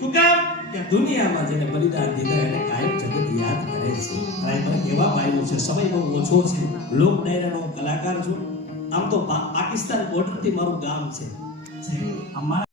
શું કામ કે દુનિયામાં જેને બલિદાન દીધા એને કાયમ જગત યાદ કરે છે. અને મને કેવા પાયું છે, સમય બહુ ઓછો છે, લોક ડાયરાનો કલાકાર છું. આમ તો પાકિસ્તાન બોર્ડર થી મારું ગામ છે. અમારા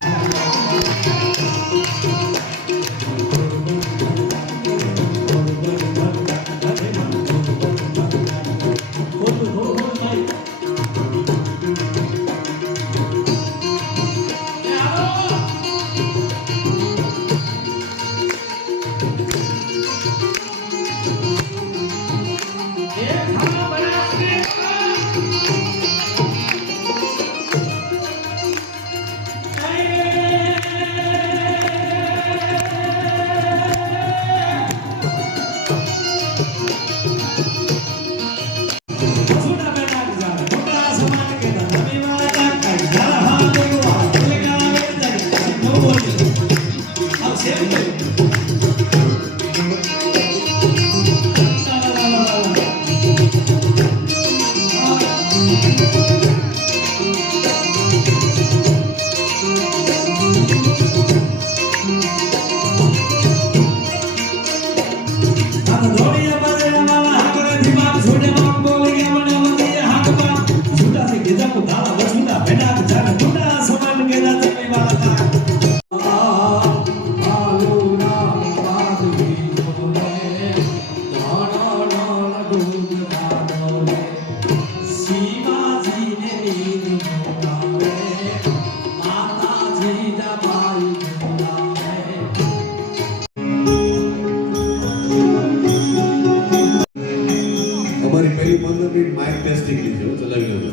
પહેલી 15 મિનિટ માઇક ટેસ્ટિંગ લીધો ચલાવી લેજો.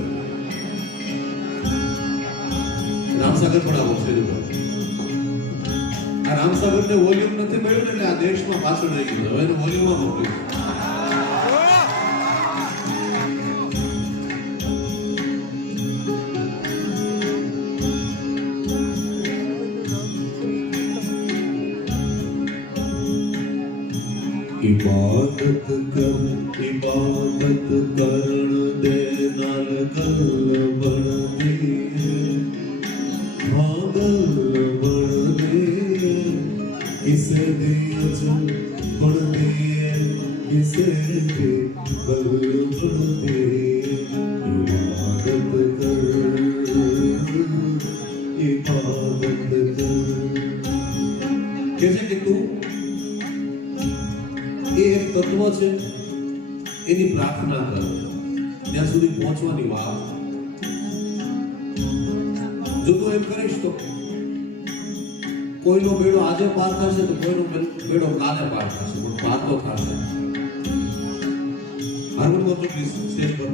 રામસાગર પણ આવો છે. આ રામસાગરને વોલ્યુમ નથી મળ્યું ને એટલે આ દેશમાં પાછળ રહી ગયું. હવે એને વોલ્યુમમાં મોકલ્યું. इबादत करण दे नाल गल बन दिए भागल बन दिए किसे दिए जन बन दिए किसे के गल बन दिए इबादत कर कैसे कि तू એ એક તત્વ છે, એની પ્રાર્થના કરો ત્યાં સુધી પહોંચવાની વાત. જો તું એમ કરીશ તો કોઈનો બેડો આજે પાર થશે તો કોઈનો બેડો કાલે પાર થશે, પણ પાર તો થશે. હાર્મોનિયમ તો પ્લીઝ સ્ટેજ પર.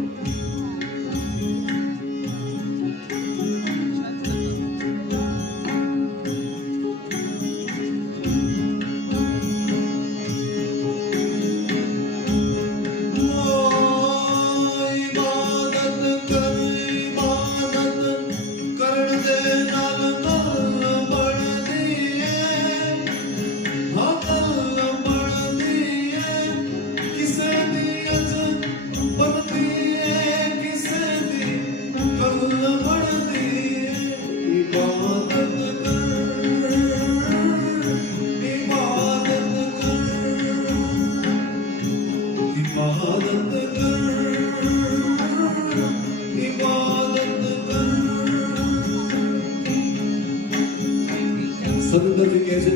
સદગત કહે છે